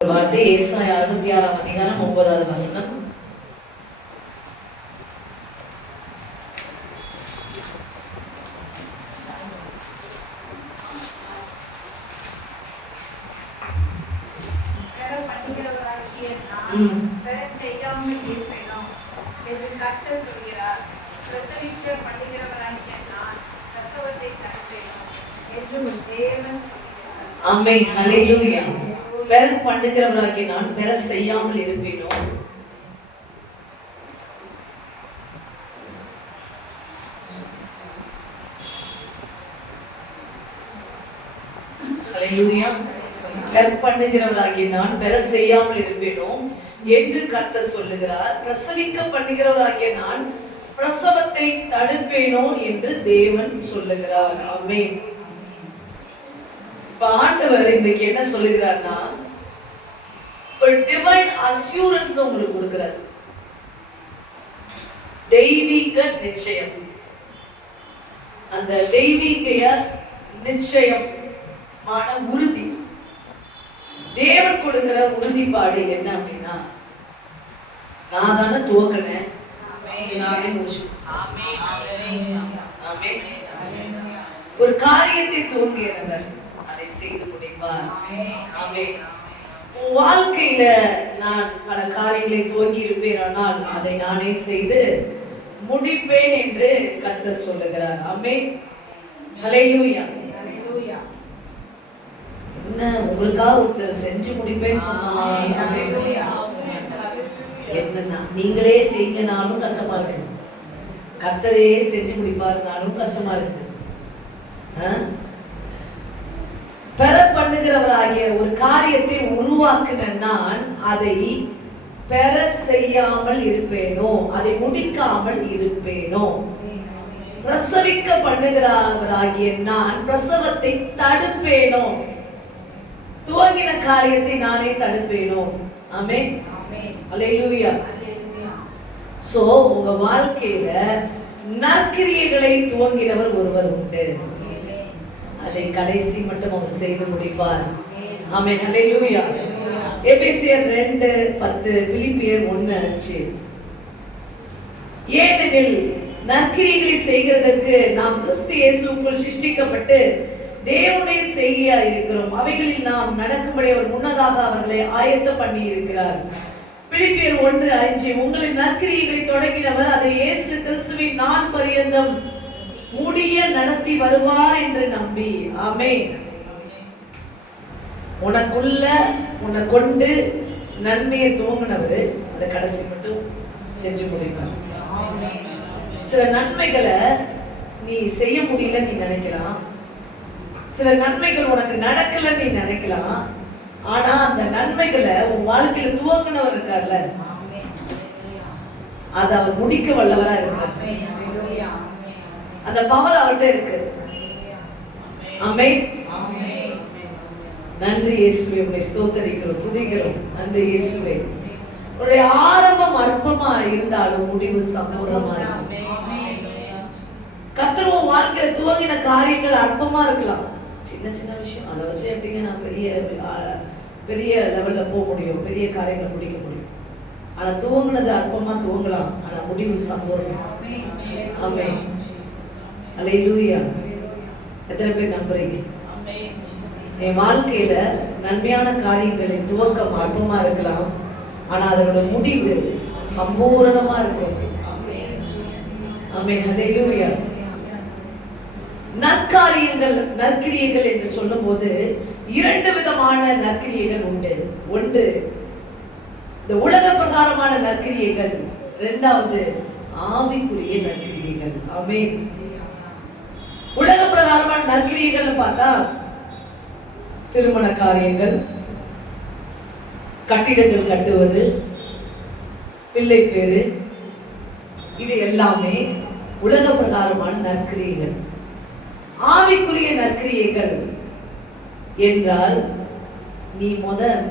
வார்த்தை ஏசாயா 66 அதிகாரம் 9வது வசனம். ஆமென், ஹல்லேலூயா. பெற பண்ணுகிறவராகிய நான் பெற செய்யாமல் இருப்பேனோ? ஹல்லேலூயா. பெற பண்ணுகிறவராகிய நான் பெற செய்யாமல் இருப்பேனோ என்று கர்த்தர் சொல்லுகிறார். பிரசவிக்க பண்ணுகிறவராகிய நான் பிரசவத்தை தடுப்பேனோ என்று தேவன் சொல்லுகிறார். ஆமென். ஆண்டவர் இன்னைக்கு என்ன சொல்லுகிறார்னா, ஒரு டிவைன் அஷ்யூரன்ஸ் உங்களுக்கு கொடுக்கிறார். தெய்வீக நிச்சயம். அந்த தெய்வீக நிச்சயமான உறுதி, தேவன் கொடுக்கிற உறுதிப்பாடு என்ன அப்படின்னா, நான் தானே துவக்கினேன், நானே முடிச்சு. ஒரு காரியத்தை துவங்கியவர் அதை செய்து முடிப்பார். ஆமென். உன் வாழ்க்கையில நான் பல காரியங்களை துவங்கி இருப்பேன், ஆனால் அதை நானே செய்து முடிப்பேன் என்று கர்த்தர் சொல்லுகிறார். ஆமென், ஹல்லேலூயா. என்ன உங்களுக்காக ஒருத்தர் செஞ்சு முடிப்பேன்னு சொன்னா என்னன்னா, நீங்களே செய்யுங்கனாலும் கஷ்டமா இருக்கு, கர்த்தரே செஞ்சு முடிப்பாருனாலும் கஷ்டமா இருக்கு. பெற பண்ணுகிறவராகிய ஒரு காரியத்தை உருவாக்குன நான் அதை பெற செய்யாமல் இருப்பேனோ, அதை முடிக்காமல் இருப்பேனோ? பிரசவிக்க பண்ணுகிறவராகிய நான் பிரசவத்தை தடுப்பேனோ? துவங்கின காரியத்தை நானே தடுப்பேனோ? ஆமென், ஹல்லேலூயா. சோ உங்க வாழ்க்கையில நற்கிரியைகளை துவங்கினவர் ஒருவர் உண்டு, அதை கடைசி மட்டும் அவர் செய்து முடிப்பார். ஆமென், ஹல்லேலூயா. எபேசியர் 2:10, பிலிப்பியர் 1:5. ஏனெனில் நற்கிரியைகளை செய்கிறதற்கு நாம் கிறிஸ்து இயேசுவுக்குள் சிருஷ்டிக்கப்பட்டு தேவனுடைய செய்கையா இருக்கிறோம். அவைகளில் நாம் நடக்கும்படி அவர் முன்னதாக அவர்களை ஆயத்தம் பண்ணி இருக்கிறார். பிலிப்பியர் 1:5, உங்களின் நற்கிரியைகளை தொடங்கினவர் அதை இயேசு கிறிஸ்துவின் நாள் பரியந்தம் முடிய நடத்தி வருவார் என்று நம்பி. ஆமென். உனக்குள்ள உன்னை கொண்டு நன்மையை துவங்கினவர் அதை கடைசி மட்டும் செஞ்சு முடிப்பார். சில நன்மைகளை நீ செய்ய முடியல நீ நினைக்கலாம், சில நன்மைகள் உனக்கு நடக்கல நீ நினைக்கலாம். ஆனா அந்த நன்மைகளை உன் வாழ்க்கையில துவங்கினவர் இருக்கார்ல, அதை அவர் முடிக்க வல்லவரா இருக்கிறார். அந்த பவர் அவர்கிட்ட இருக்கு. ஆமென். நன்றி இயேசுவே, உம்மை ஸ்தோத்திரிக்கிறோம், துதிக்கிறோம். நன்றி இயேசுவே. உன்னுடைய ஆரம்பம் அற்பமா இருந்தாலும் முடிவு சம்பூர்ணமா இருக்கும். கர்த்தர் உன் வாழ்க்கையில துவங்கின காரியங்கள் அற்பமா இருக்கலாம், சின்ன சின்ன விஷயம், அதை வச்சு எப்படிங்க நான் பெரிய லெவல்ல போக முடியும், பெரிய காரியங்களை முடிக்க முடியும். ஆனா துவங்கினது அற்பமா துவங்கலாம், ஆனா முடிவு சம்பூர்ணம். ஆமென், ஹல்லேலூயா. எத்தனை பேர் நம்புறீங்க? என் வாழ்க்கையில நன்மையான காரியங்களை துவக்கம் அற்பமா இருக்கலாம், ஆனா அதோட முடிவு சம்பூரணமா இருக்கும். ஆமென், ஹல்லேலூயா. நற்காரியங்கள், நற்கிரியைகள் என்று சொல்லும் போது 2 விதமான நற்கிரியைகள் உண்டு. ஒன்று இந்த உலக பிரகாரமான நற்கிரியைகள், 2வது ஆவிக்குரிய நற்கிரியைகள். ஆமென். உலக பிரகாரமான நற்கிரியைகள் பார்த்தா திருமண காரியங்கள், கட்டிடங்கள் கட்டுவது, பிள்ளை பேரு, இது எல்லாமே உலக பிரகாரமான நற்கிரியைகள். ஆவிக்குரிய நற்கிரியைகள் என்றால், நீ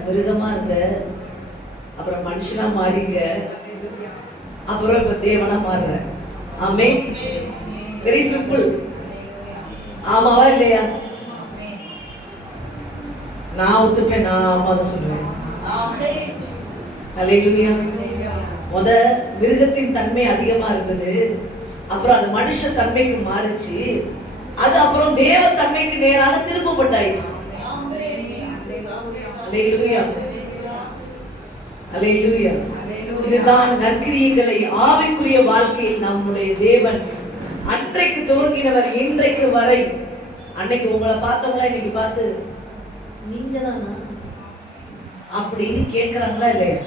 மிருகமா இருந்த, அப்புறம் மனுஷனா மாறிங்க, அப்புறம் இப்ப தேவனா மாறுற. ஆமென். Very simple. ஆமாவா இல்லையா? நான் ஒத்துப்பேன், நான் ஆமா தான் சொல்லுவேன். ஹல்லேலூயா. முத மிருகத்தின் தன்மை அதிகமா இருந்தது, அப்புறம் அது மனுஷ தன்மைக்கு மாறிச்சு, அது அப்புறம் தேவ தன்மைக்கு நேராக திரும்பப்பட்டாயிற்று. ஹல்லேலூயா, ஹல்லேலூயா. இதுதான் நற்கிரியைகளை ஆவிக்குரிய வாழ்க்கையில் நம்முடைய தேவன் அன்றைக்கு துவங்கினவர் இன்றைக்கு வரை. அன்னைக்கு உங்களை பார்த்தவங்களா இன்னைக்கு பார்த்து நீங்க தானா அப்படின்னு கேட்கறாங்களா இல்லையா?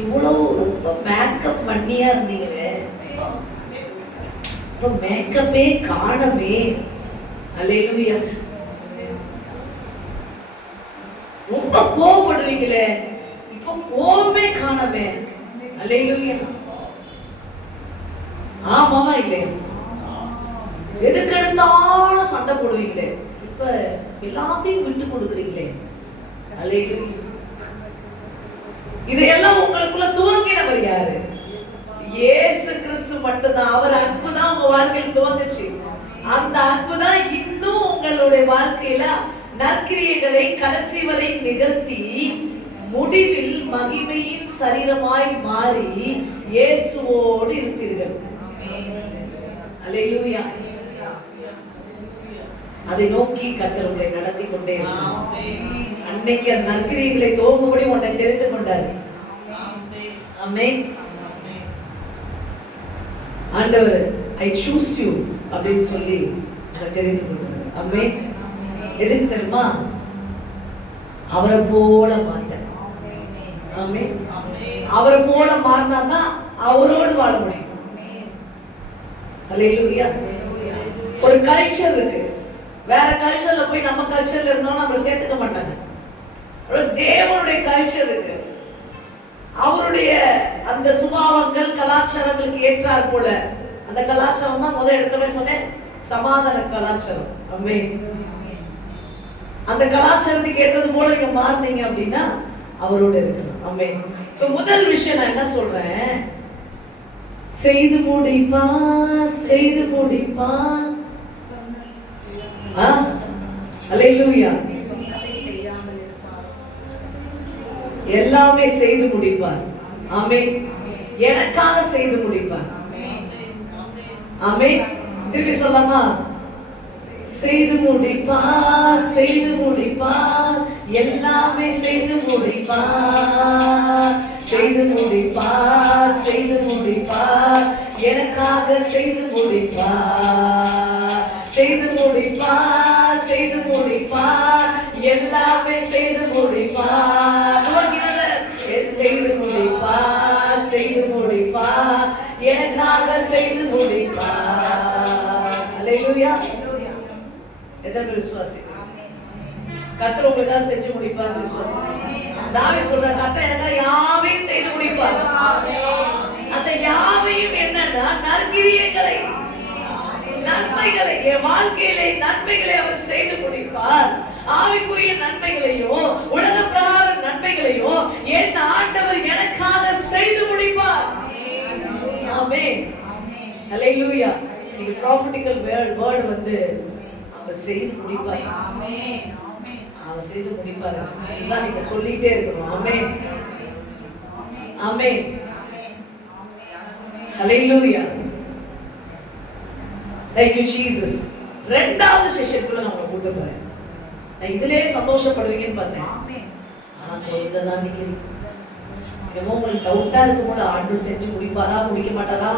இவ்வளவு ரொம்ப மேக்கப் பண்ணியா இருந்தீங்களே, இப்ப மேக்கப்பே காணமே. அல்லேலூயா. ரொம்ப கோபப்படுவீங்களே, இப்போ கோபமே காணமே. அல்லேலூயா. ஆமாவா இல்லையா? எதுக்கு எடுத்தாலும் சண்டை போடுவீங்களே, இப்ப எல்லாத்தையும் விட்டு கொடுக்குறீங்களே. அல்லேலூயா. இதையெல்லாம் உங்களுக்குள்ள துவங்கினவர் யாரு? இயேசு கிறிஸ்து மட்டும்தான். அவர் அன்பு தான் உங்க வாழ்க்கையில் துவங்குச்சு. அந்த அன்பு தான் இன்னும் உங்களுடைய வாழ்க்கையில நற்கிரியைகளை கடைசி வரை நிகழ்த்தி முடிவில் மகிமையின் சரீரமாய் மாறி இயேசுவோடு இருப்பீர்கள். அல்லேலூயா. அதை நோக்கி கர்த்தர் உங்களை நடத்தி கொண்டே இருக்கிறார். அன்னைக்கு அந்த நற்கிரியைகளை துவங்கும்படி உன்னை தெரிந்து கொண்டார். ஆமென். ஆண்டவர் ஐ சூஸ் யூ அப்படின்னு சொல்லி உன்னை தெரிந்து கொண்டார். ஆமென். எதுக்கு தெரியுமா? அவரை போல மாத்த. ஆமென். அவரை போல மாறினாதான் அவரோடு வாழ முடியும். அல்லேலூயா. ஒரு கல்ச்சர் இருக்கு, வேற கல்ச்சர்ல போய் நம்ம கல்ச்சர்ல இருந்தோம் நம்மளை சேர்த்துக்க மாட்டாங்க. தேவனுடைய கல்ச்சர் இருக்கு, அவருடைய அந்த சுபாவங்கள் கலாச்சாரங்களுக்கு ஏற்றார் போல அந்த கலாச்சாரம் தான் முதல் எடுத்தவே சொன்னேன், சமாதான கலாச்சாரம். ஆமென். அந்த கலாச்சாரத்துக்கு ஏற்றது போல நீங்க மாறினீங்க அப்படின்னா அவரோட இருக்கணும். ஆமென். இப்ப முதல் விஷயம் நான் என்ன சொல்றேன், செய்து முடிப்பா செய்து முடிப்பா. அல்லேலூயா. எல்லாமே செய்து முடிப்பார். ஆமென். எனக்காக செய்து முடிப்பார். ஆமென். திருப்பி சொல்லலாமா? செய்து முடிப்பா செய்து முடிப்பா, எல்லாமே செய்து முடிப்பா, செய்து முடிப்பா செய்து முடிப்பா, எனக்காக செய்து முடிப்பா, செய்து முடிப்பா செய்து முடிப்பா, எல்லாமே செய்து முடிப்பா, செய்து முடிப்பா செய்து முடிப்பா, எனக்காக செய்து முடிப்பா. அல்லேலூயா. எத்தனை விசுவாசி கர்த்தர் உங்களுக்காக செஞ்சு முடிப்பார்? விசுவாசி. தாவீது சொல்றார், கர்த்தர் எனக்காக யாவையும் செய்து முடிப்பார். அந்த யாவையும் என்னன்னா நற்கிரியைகளை, நன்மைகளை, என் வாழ்க்கையிலே நன்மைகளை அவர் செய்து முடிப்பார். ஆவிக்குரிய நன்மைகளையோ உலக பிரகார நன்மைகளையோ என் ஆண்டவர் எனக்காக செய்து முடிப்பார். ஆமென். அல்லேலூயா. நீங்க ப்ராஃபெட்டிக்கல் வேர்ட் வந்து அவர் செய்து முடிப்பார். ஆமென். அவர் செய்து முடிப்பார். இதுதான் நீங்க சொல்லிட்டே இருக்கணும். ஆமென். ஆமென். ஹல்லேலூயா. Thank you Jesus. ரெண்டாவது செஷனுக்குள்ள நான் உங்களை கூட்டு போறேன். நான் இதிலே சந்தோஷப்படுவீங்கன்னு பார்த்தேன். ஆனா கொஞ்சம் தான் நிக்குது. என்னமோ உங்களுக்கு டவுட்டா இருக்கும் போது ஆண்டவர் செஞ்சு முடிப்பாரா முடிக்க மாட்டாரா,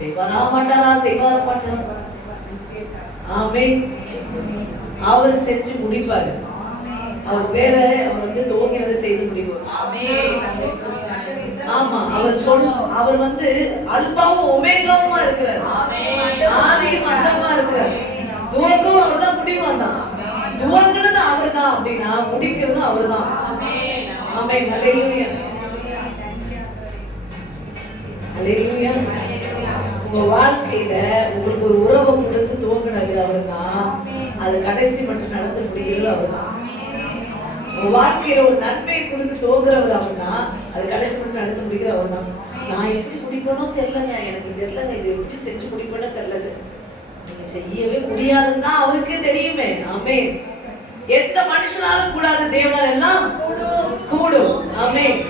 செய்வாரா மாட்டாரா, செய்வாரா மாட்டாரா. ஆமென். அவர் செஞ்சு முடிப்பாரு. அவர் பேரை அவர் வந்து துவங்கினதை செய்து முடிப்பார். ஆமா. அவர் வந்து அல்பாவும் ஒமேகாவுமா இருக்கிறார். ஆதியும் அந்தமா இருக்கிறார். துவக்கம் அவர் தான், முடிவும் தான். துவங்கினது அவர் தான் அப்படின்னா முடிக்கிறதும் அவர் தான். ஆமென். ஹல்லேலூயா. ஹல்லேலூயா. உங்க வாழ்க்கையில உங்களுக்கு ஒரு உறவை கொடுத்து துவங்கினது அவர் தான், அது கடைசி மட்டும் நடந்து முடிக்கிறது அவர் தான். உங்க வாழ்க்கையில ஒரு நன்மையை கொடுத்து துவங்குறவர் அவர்னா அது கடைசி மட்டும் நடந்து முடிக்கிற அவர் தான். நான் எப்படி முடிப்பேனோ தெரியலங்க, எனக்கு தெரியலங்க, இது எப்படி செஞ்சு முடிப்பேனோ தெரியல. நீங்க செய்யவே முடியாதுன்னு தான் அவருக்கே தெரியுமே. ஆமென். எந்த மனுஷனாலும் கூடாது, தேவனால் எல்லாம் கூடும். ஆமென்.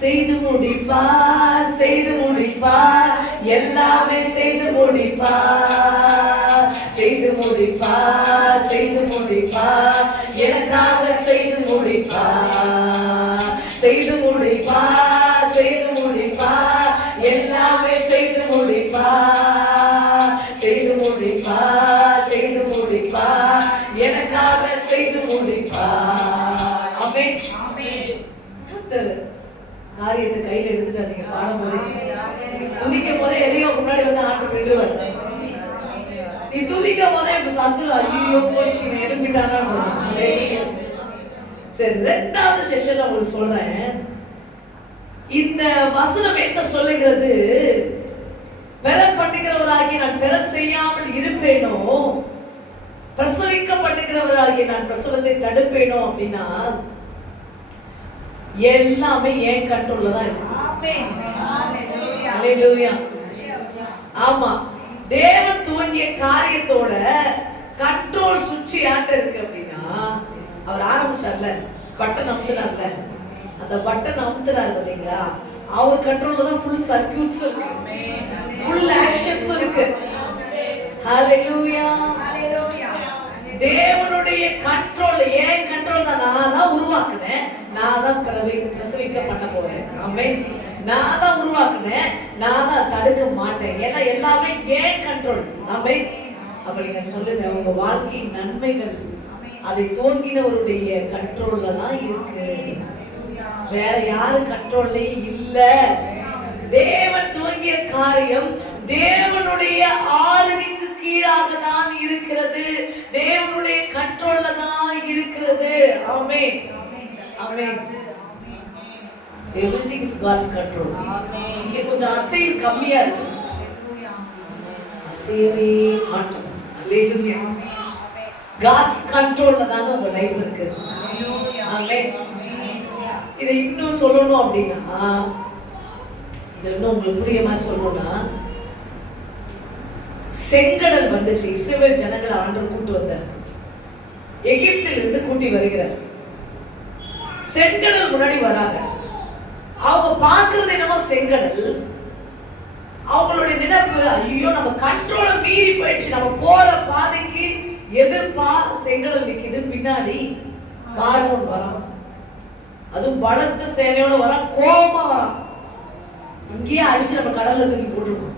செய்து முடிப்பா, செய்து முடிப்பா, எல்லாமே செய்து முடிப்பா, செய்து முடிப்பா, செய்து முடிப்பா, எனக்காக செய்து முடிப்பா, செய்து முடிப்பா, செய்து முடிப்பா, எல்லாமே செய்து முடிப்பா, செய்து முடிப்பா, செய்து முடிப்பா, எனக்காக செய்து முடிப்பா. ஆமென். கர்த்தர் காரியத்தை கையில எடுத்துட்டா. நீங்க பாடும் போதே துதிக்கும் போதே எதையோ முன்னாடி வந்து ஆண்டு விடுவார். நீ துதிக்கும் போதே இப்ப சத்துரு ஐயோ போச்சு எழுப்பிட்டானா. சரி, 2வது செஷன்ல உங்களுக்கு சொல்றேன். இந்த வசனம் என்ன சொல்லுகிறது? பெற பண்ணுகிறவராகி நான் பெற செய்யாமல் இருப்பேனோ, பிரசவிக்க பண்ணுகிறவராகி நான் பிரசவத்தை தடுப்பேனோ அப்படின்னா எல்லாமே என் கண்ட்ரோல்ல தான் இருக்கு. ஹalleluya. ஆமா, தேவன் துவங்கிய காரியத்தோட கண்ட்ரோல் சுவிட்ச் யார்ட்ட இருக்கு அப்படின்னா, அவர் ஆரம்பிச்சார்ல, பட்டன் அமுத்துனார்ல, அந்த பட்டன் அமுத்துனார் பாத்தீங்களா, அவர் கண்ட்ரோல்ல தான் ஃபுல் சர்க்யூட்ஸ் இருக்கு, ஃபுல் ஆக்ஷன்ஸ் இருக்கு. ஹalleluya. தேவனுடைய கண்ட்ரோல், ஏன் கண்ட்ரோல் தான். நான் தான் உருவாக்குனேன், நான் தான் பிரசவிக்க பண்ண போறேன். ஆமென். நான் தான் உருவாக்குனேன், நான் தான் தடுக்க மாட்டேன். எல்லாமே ஏன் கண்ட்ரோல். ஆமென். அப்ப நீங்க சொல்லுங்க, உங்க வாழ்க்கையின் நன்மைகள் அதை துவங்கினவருடைய கண்ட்ரோல்ல தான் இருக்கு, வேற யாரு கண்ட்ரோல்லே இல்ல. தேவன் துவங்கிய காரியம் தேவனுடைய ஆளுகைக்கு கீழாக தான் இருக்கிறது, தேவனுடைய கண்ட்ரோல்ல தான் இருக்கிறது. ஆமென். ஆமென். Everything is God's control. இங்க கொஞ்சம் அசைவு கம்மியா இருக்கு, அசைவே மாட்டோம். ஹalleluya. God's controlல தான் உங்க லைஃப் இருக்கு. ஆமென். இதை இன்னும் சொல்லணும் அப்படின்னா, இதை இன்னும் உங்களுக்கு புரிய மாதிரி சொல்லணும்னா, செங்கடல் வந்துச்சு, இஸ்ரவேல் ஜனங்களை ஆண்டவர் கூட்டி வந்தார், எகிப்திலிருந்து கூட்டி வருகிறார். செங்கடல் முன்னாடி வராங்க, அவங்க பார்க்கிறது என்னமோ செங்கடல். அவங்களுடைய நினைப்பு, ஐயோ நம்ம கண்ட்ரோல மீறி போயிடுச்சு, நம்ம போற பாதைக்கு எதிர்ப்பா செங்கடல் நிக்குது, பின்னாடி பார்வோன் வரான், அதுவும் பலத்த சேனையோட வரான், கோபமா வரான், இங்கேயே அடிச்சு நம்ம கடல்ல தூக்கி போட்டுருவோம்.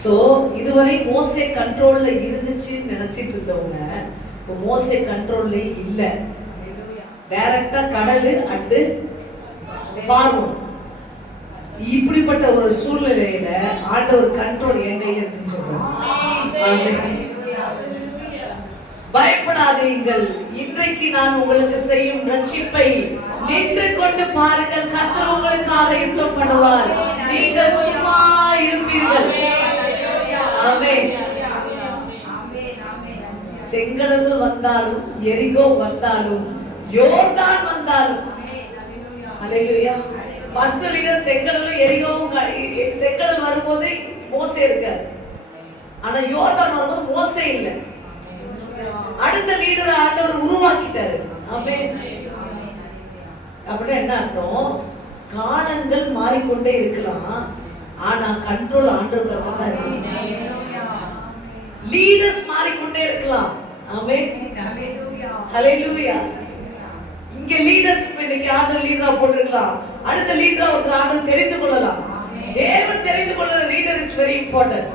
சோ இதுவரை மோசே கண்ட்ரோல்ல இருந்துச்சுன்னு நினைச்சிட்டு இருந்தவங்க இப்போ மோசே கண்ட்ரோல்ல இல்ல, டைரக்டா கடலு அண்டு பார்வோம். இப்படிப்பட்ட ஒரு சூழ்நிலையில ஆண்டவர் கண்ட்ரோல் என் கையில இருக்குன்னு சொல்றாங்க. பயப்படாதீர்கள், இன்றைக்கு நான் உங்களுக்கு செய்யும் ரட்சிப்பை நின்று கொண்டு பாருங்கள், கர்த்தர் உங்களுக்காக யுத்தம் பண்ணுவார், நீங்கள் சும்மா இருப்பீர்கள். ஆமென். செங்கடல்கள் வந்தாலும், எரிகோ வந்தாலும், யோர்தான் வந்தாலும், ஹalleluya. ஃபர்ஸ்ட் லீடர் செங்கடலும் எரிகோவும், செங்கடல் வரும்போது மோசே இருக்கார், ஆனா யோர்தான் வரும்போது மோசே இல்ல. அடுத்த லீடரை ஆண்டவர் உருவாக்கிட்டாரு. ஆமென். அப்படின்னா என்ன அர்த்தம்? காலங்கள் மாறிக்கொண்டே இருக்கலாம், ஆனா கண்ட்ரோல் ஆண்டவர் கருத்துல தான் இருக்கு. லீடர்ஸ் மாறிக்கொண்டே இருக்கலாம். ஆமென். ஹalleluya. இங்க லீடர்ஸ் இன்னைக்கு ஆண்டவர் லீடரா போட்டுக்கலாம், அடுத்த லீடரா ஒருத்தர் ஆண்டவர் தெரிந்து கொள்ளலாம். தேவன் தெரிந்து கொள்ற லீடர் இஸ் வெரி இம்பார்ட்டன்ட்.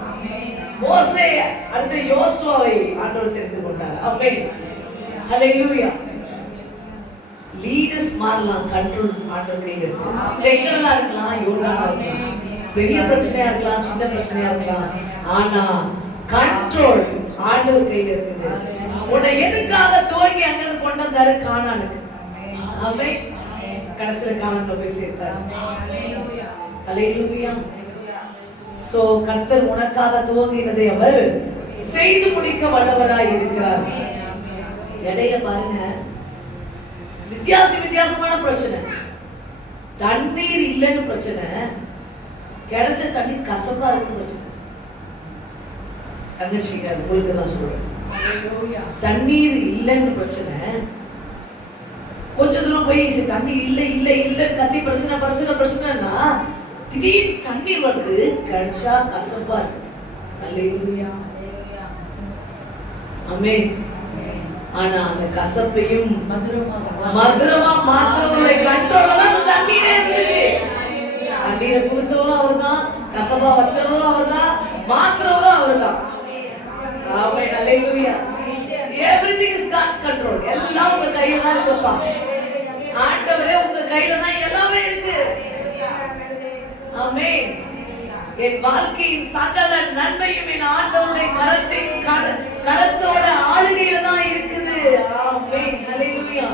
மோசே அடுத்து யோசுவாவை ஆண்டவர் தெரிந்து கொண்டார். ஆமென். ஹalleluya. லீடர்ஸ் மாறலாம், கண்ட்ரோல் ஆண்டவர் கையில இருக்கு. செங்கடலா இருக்கலாம், யோர்தானா இருக்கலாம், பெரிய பிரச்சனையா இருக்கலாம், சின்ன பிரச்சனையா இருக்கலாம், ஆனா கண்ட்ரோல் ஆண்டவர் கையில இருக்குது. உன்னை எதுக்காக துவங்கி அங்கிருந்து கொண்டு வந்தாரு? கானானுக்கு. ஆமென். கடைசியில கானான்ல போய் சேர்த்தார். ஹalleluya. சோ கர்த்தர் உனக்காக துவங்கினதை அவர் செய்து முடிக்க வல்லவராய் இருக்கிறார். இடையில பாருங்க, வித்தியாசமான பிரச்சனை, தண்ணீர் இல்லைன்னு பிரச்சனை, கிடைச்ச தண்ணி கசப்பா இருக்குன்னு பிரச்சனை. தங்கச்சிங்க உங்களுக்கு தான் சொல்றேன், தண்ணீர் இல்லைன்னு பிரச்சனை, கொஞ்ச தூரம் போய் தண்ணி இல்லை இல்லை இல்லை கத்தி பிரச்சனை பிரச்சனை பிரச்சனைனா திடீர்னு தண்ணீர் வருது, கடிச்சா கசப்பா இருக்குது. அல்லேலூயா, ஆமென். ஆனா அந்த கசப்பையும் மதுரமா மாத்திரவுடைய கண்ட்ரோல்ல தான் அந்த தண்ணீரே இருந்துச்சு. தண்ணீரை கொடுத்தவரும் அவர்தான், கசப்பா வச்சவரும் அவர்தான், மாத்திரவரும் அவர்தான். ஆமென், அல்லேலூயா. Everything is God's control. எல்லாம் உங்க கையில தான் இருக்குப்பா. ஆண்டவரே உங்க கையில தான் எல்லாமே இருக்கு. ஆமென். என் வாழ்க்கையின் சகல நன்மையும் என் ஆண்டவருடைய கரத்தோட ஆளுகையில தான் இருக்குது. ஆமென், ஹல்லேலூயா.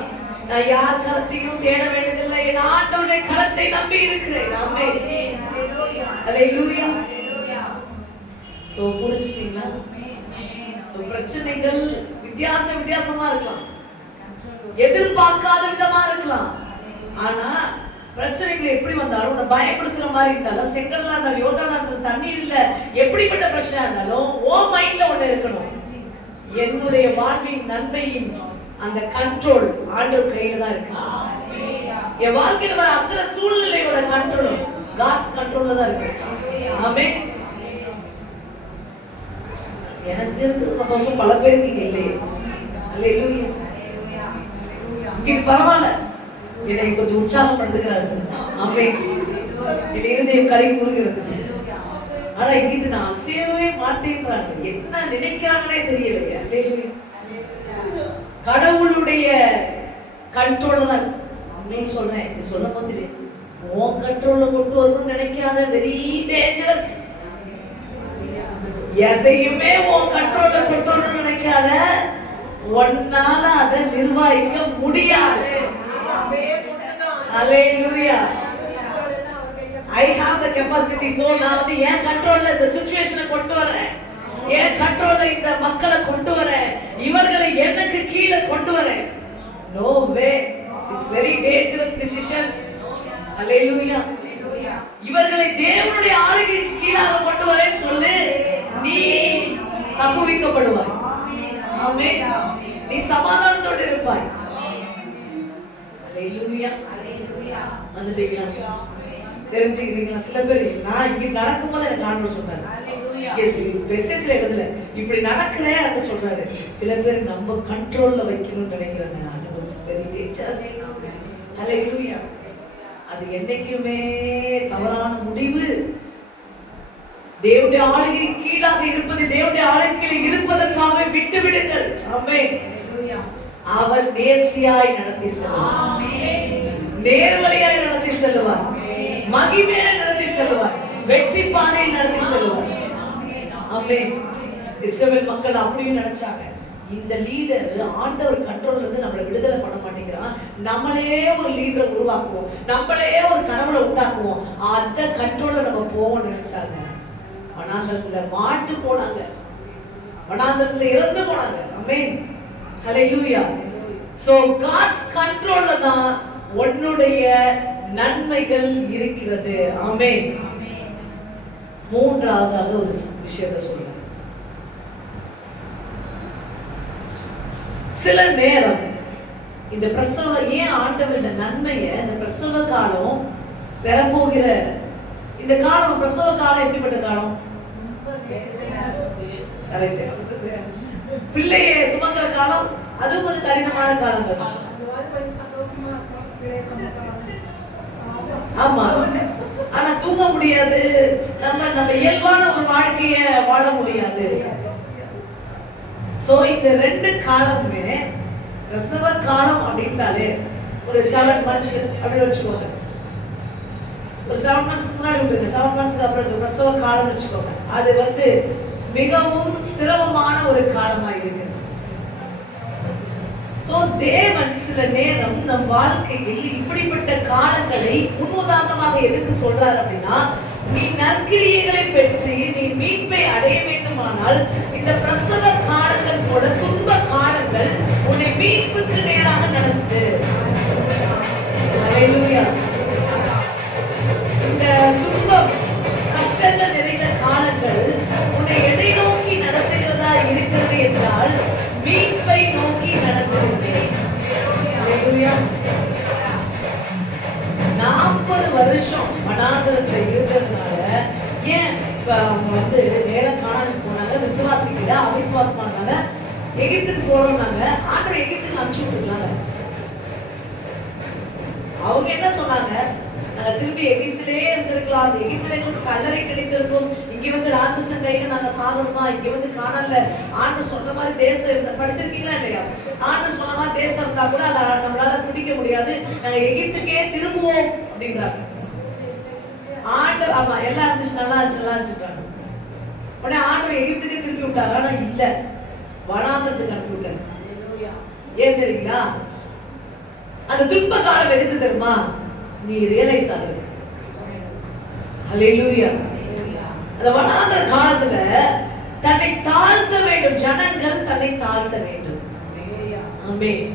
நான் யார் கரத்தையும் தேட வேண்டியதில்லை, என் ஆண்டவருடைய கரத்தை நம்பி இருக்கிறேன். ஆமென், ஹல்லேலூயா. சோ புரிஞ்சுங்களா? சோ பிரச்சனைகள் வித்தியாசமா இருக்கலாம், எதிர்பார்க்காத விதமா இருக்கலாம். ஆனா பிரச்சனைகள் எப்படி வந்தாலும் உன்னை பயப்படுத்துற மாதிரி இருந்தாலும், செங்கல்லா இருந்தாலும் யோர்தானா இருந்தாலும் தண்ணீர் இல்ல, எப்படிப்பட்ட பிரச்சனை இருந்தாலும் ஓ மைண்ட்ல ஒண்ணு இருக்கணும், என்னுடைய வாழ்வின் நன்மையின் அந்த கண்ட்ரோல் ஆண்டவர் கையில தான் இருக்கு. என் வாழ்க்கையில வர அத்தனை சூழ்நிலையோட கண்ட்ரோலும் காட்ஸ் கண்ட்ரோல்ல தான் இருக்கு. ஆமென். எனக்கு இருக்கு சந்தோஷம், பல பேருக்கு இல்லையே. அல்லேலூயா. இது பரவாயில்ல, என்னை கொஞ்சம் உற்சாகப்படுத்துகிறாரு. ஆமென். என் இருதயம் கரை கூறுகிறது. ஆனா இங்கிட்டு நான் அசையவே மாட்டேன்றாங்க, என்ன நினைக்கிறாங்கன்னே தெரியலையே. அல்லேலூயா. கடவுளுடைய கண்ட்ரோல்ல தான் அப்படின்னு சொல்றேன். நீ சொல்ல போது உன் கண்ட்ரோல்ல கொண்டு வரணும்னு நினைக்காத, வெரி டேஞ்சரஸ். எதையுமே உன் கண்ட்ரோல்ல கொண்டு வரணும்னு நினைக்காத, உன்னால அதை நிர்வகிக்க முடியாது. Hallelujah. I have the capacity. So நான் வந்து என் கண்ட்ரோல்ல இந்த சிச்சுவேஷனை கொண்டு வரேன், என் கண்ட்ரோல்ல இந்த மக்களை கொண்டு வரேன், இவர்களை எனக்கு கீழே கொண்டு வரேன். No way. It's very dangerous decision. Hallelujah. இவர்களை தேவனுடைய ஆளுகைக்கு கீழாக கொண்டு வரேன்னு சொல்லு, நீ தப்புவிக்கப்படுவாய். ஆமென். நீ சமாதானத்தோடு இருப்பாய். அல்லேலூயா. வந்துட்டீங்களா? தெரிஞ்சுக்கிறீங்களா? சில பேர் நான் இங்க நடக்கும்போது எனக்கு ஆண்டவர் சொன்னாரு, மெசேஜ்ல எழுதல, இப்படி நடக்கிறேன் அப்படின்னு சொல்றாரு. சில பேர் நம்ம கண்ட்ரோல்ல வைக்கணும்னு நினைக்கிறாங்க. அது was very dangerous. Hallelujah. அது என்னைக்குமே தவறான முடிவு. தேவனுடைய ஆளுகை கீழாக இருப்பது, தேவனுடைய ஆளுகையில் இருப்பதற்காக விட்டு விடுங்கள். ஆமென். அவர் நேர்த்தியாய் நடத்தி செல்வார், நேர்வழியாய் நடத்தி செல்வார், மகிமையாய் நடத்தி செல்வார், வெற்றி பாதையில் நடத்தி செல்வார். ஆமென். இஸ்ரவேல் மக்கள் அப்படியும் நினைச்சாங்க, இந்த லீடர் ஆண்டவர் கண்ட்ரோல்ல இருந்து நம்மளை விடுதலை பண்ண மாட்டேங்கிறான், நம்மளே ஒரு லீடரை உருவாக்குவோம், நம்மளே ஒரு கடவுளை உண்டாக்குவோம், அந்த கண்ட்ரோல்ல நம்ம போவோம்னு நினைச்சாங்க. வனாந்தரத்துல மாட்டு போனாங்க, வனாந்தரத்துல இறந்து போனாங்க. ஆமென், ஹல்லேலூயா. சோ காட்ஸ் கண்ட்ரோல்ல தான் உன்னுடைய நன்மைகள் இருக்கிறது. ஆமென். மூன்றாவதாக ஒரு விஷயத்தை சொல்றேன். சில நேரம் இந்த பிரசவ, ஏன் ஆண்டவர் இந்த நன்மையை, இந்த பிரசவ காலம் பெறப்போகிற இந்த காலம், பிரசவ காலம் எப்படிப்பட்ட காலம்? பிள்ளையை சுமக்கிற காலம், அது கொஞ்சம் கடினமான காலங்கள் தான். ஆமா, ஆனா தூங்க முடியாது, நம்ம இயல்பான ஒரு வாழ்க்கைய வாழ முடியாது. சோ இந்த ரெண்டு காலமுமே, பிரசவ காலம் அப்படின்றாலே ஒரு 7 months அப்படி வச்சுக்கோங்க. ஒரு 7 months முன்னாடி விட்டுங்க, 7 months அப்புறம் பிரசவ காலம் வச்சுக்கோங்க. அது வந்து மிகவும் சிரமமான ஒரு காலமா இருக்கு. சோ தேவன் சில நேரம் நம் வாழ்க்கையில் இப்படிப்பட்ட காலங்களை முன்னுதாரணமாக எதுக்கு சொல்றார் அப்படின்னா, நீ நற்கிரியைகளை பெற்று நீ மீட்பை அடைய வேண்டுமானால் இந்த பிரசவ காலங்கள் போல துன்ப காலங்கள் உன்னை மீட்புக்கு நேராக நடக்குது. ஹல்லேலூயா. இந்த துன்பம், கஷ்டங்கள் நிறைந்த காலங்கள் உன்னை எதை நோக்கி நடத்துகிறதா இருக்கிறது என்றால், 40 வருஷம் வனாந்திரத்துல இருந்ததுனால ஏன் இப்ப அவங்க வந்து நேரம் காணானுக்கு போனாங்க, விசுவாசிக்கல, அவிசுவாசமா இருந்தாங்க. எகிப்துக்கு போறோம்னாங்க, ஆண்டவர் எகிப்துக்கு அனுப்பிச்சு விட்டுருக்கலாம்ல. அவங்க என்ன சொன்னாங்க, நாங்க திரும்பி எகிப்திலே இருந்திருக்கலாம், எகிப்துல எங்களுக்கு கல்லறை கிடைத்திருக்கும், இங்க வந்து ராட்சசன் கையில நாங்க சாகணுமா, இங்க வந்து காணல. ஆண்டவர் சொன்ன மாதிரி தேசம் இருந்த, படிச்சிருக்கீங்களா இல்லையா? ஆண்டவர் சொன்ன மாதிரி தேசம் இருந்தா கூட அதை நம்மளால பிடிக்க முடியாது, நாங்க எகிப்துக்கே திரும்புவோம் அப்படின்றாங்க. ஆண்டவர் ஆமா எல்லாம் இருந்துச்சு, நல்லா இருந்துச்சுட்டாங்க. உடனே ஆண்டவர் எகிப்துக்கு திருப்பி விட்டாரு. ஆனா இல்ல, வனாந்திரத்துக்கு அனுப்பி விட்டாரு. ஏன் தெரியுங்களா? அந்த துன்ப காலம் எதுக்கு தெரியுமா? நீ ரியலைஸ் ஆகுறது. ஹல்லேலூயா. அந்த வனாந்திர காலத்துல தன்னை தாழ்த்த வேண்டும், ஜனங்கள் தன்னை தாழ்த்த வேண்டும். ஆமென்.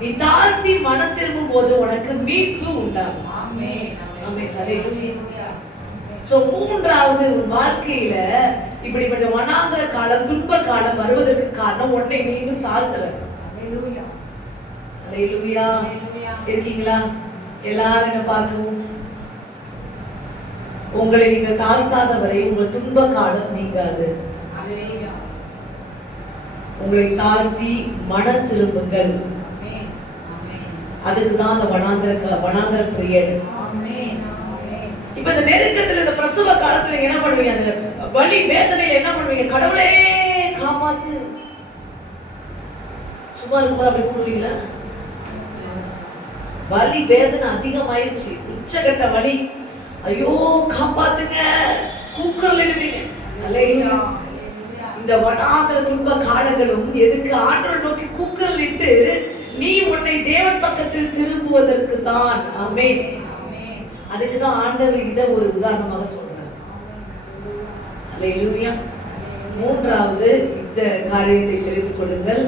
நீ தாழ்த்தி மனம் திரும்பும் போது உனக்கு மீட்பு உண்டாகும். ஆமென். ஆமென். ஹல்லேலூயா. சோ மூன்றாவது உன் வாழ்க்கையில இப்படிப்பட்ட வனாந்திர காலம், துன்ப காலம் வருவதற்கு காரணம் உன்னை நீ இன்னும் தாழ்த்தல. ஹல்லேலூயா. ஹல்லேலூயா. இருக்கீங்களா? எல்லாரும் என்ன பார்க்கவும், உங்களை நீங்க தாழ்த்தாத வரை உங்கள் துன்ப காலம் நீங்காது. உங்களை தாழ்த்தி மனம் திரும்புங்கள். அதுக்குதான் அந்த வனாந்திர பீரியட். இப்ப இந்த நெருக்கத்துல, இந்த பிரசவ காலத்துல என்ன பண்ணுவீங்க? அந்த வலி வேதனையில என்ன பண்ணுவீங்க? கடவுளே காப்பாத்து. சும்மா இருக்கும்போது அப்படி கூடுவீங்களா? வலி வேதனை அதிகமாயிருச்சு, உச்சகட்ட வலி, ஐயோ காப்பாத்துங்க, கூக்கல் இடுவீங்க. அல்லேலூயா. இந்த வனாந்திர துன்ப காலங்களும் எதுக்கு? ஆண்டவரை நோக்கி கூக்கல் இட்டு நீ உன்னை தேவன் பக்கத்தில் திரும்புவதற்கு தான். ஆமென். அதுக்குதான் ஆண்டவர் இதை ஒரு உதாரணமாக சொல்றார். அல்லேலூயா. மூன்றாவது இந்த காரியத்தை தெரிந்து கொள்ளுங்கள்.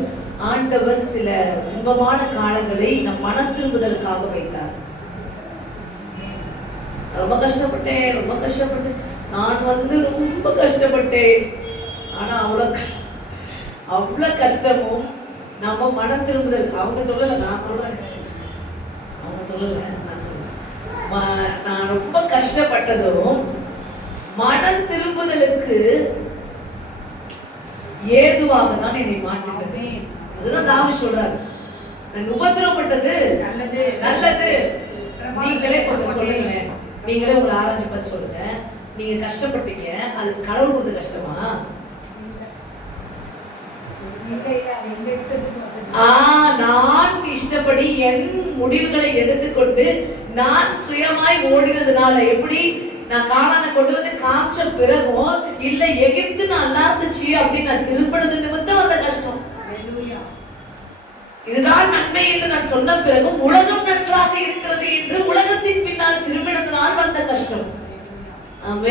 ஆண்டவர் சில துன்பமான காலங்களை நம் மனம் திரும்புதலுக்காக வைத்தார். ரொம்ப கஷ்டப்பட்டேன், நான் வந்து ரொம்ப கஷ்டப்பட்டேன். ஆனா அவ்வளவு கஷ்டமும் நம்ம மனம் திரும்புதல். அவங்க சொல்லல, நான் சொல்றேன். அவங்க சொல்லல, நான் சொல்றேன். நான் ரொம்ப கஷ்டப்பட்டதும் மனம் திரும்புதலுக்கு ஏதுவாக தான் என்னை மாற்றினது. அதுதான் தாவீது சொல்றாரு, நான் உபத்திரவப்பட்டது நல்லது. நீங்களே கொஞ்சம் சொல்லுங்க, நீங்களே உங்களை ஆராய்ச்சி பத்தி சொல்லுங்க. நீங்க கஷ்டப்பட்டீங்க, அது கடவுள் கொடுத்த கஷ்டமா? நான் இஷ்டப்படி என் முடிவுகளை எடுத்துக்கொண்டு நான் சுயமாய் ஓடினதுனால, எப்படி நான் கானானை கொண்டு வந்து காமிச்ச பிறகும் இல்ல எகிப்து நல்லா இருந்துச்சு அப்படின்னு நான் திரும்பினது நிமித்தம் வந்த கஷ்டம். இதுதான் நன்மை என்று நான் சொன்ன பிறகும் உலகம் நன்றாக இருக்கிறது என்று உலகத்தின் பின்னால் திரும்பினதுனால் வந்த கஷ்டம். ஆமென்.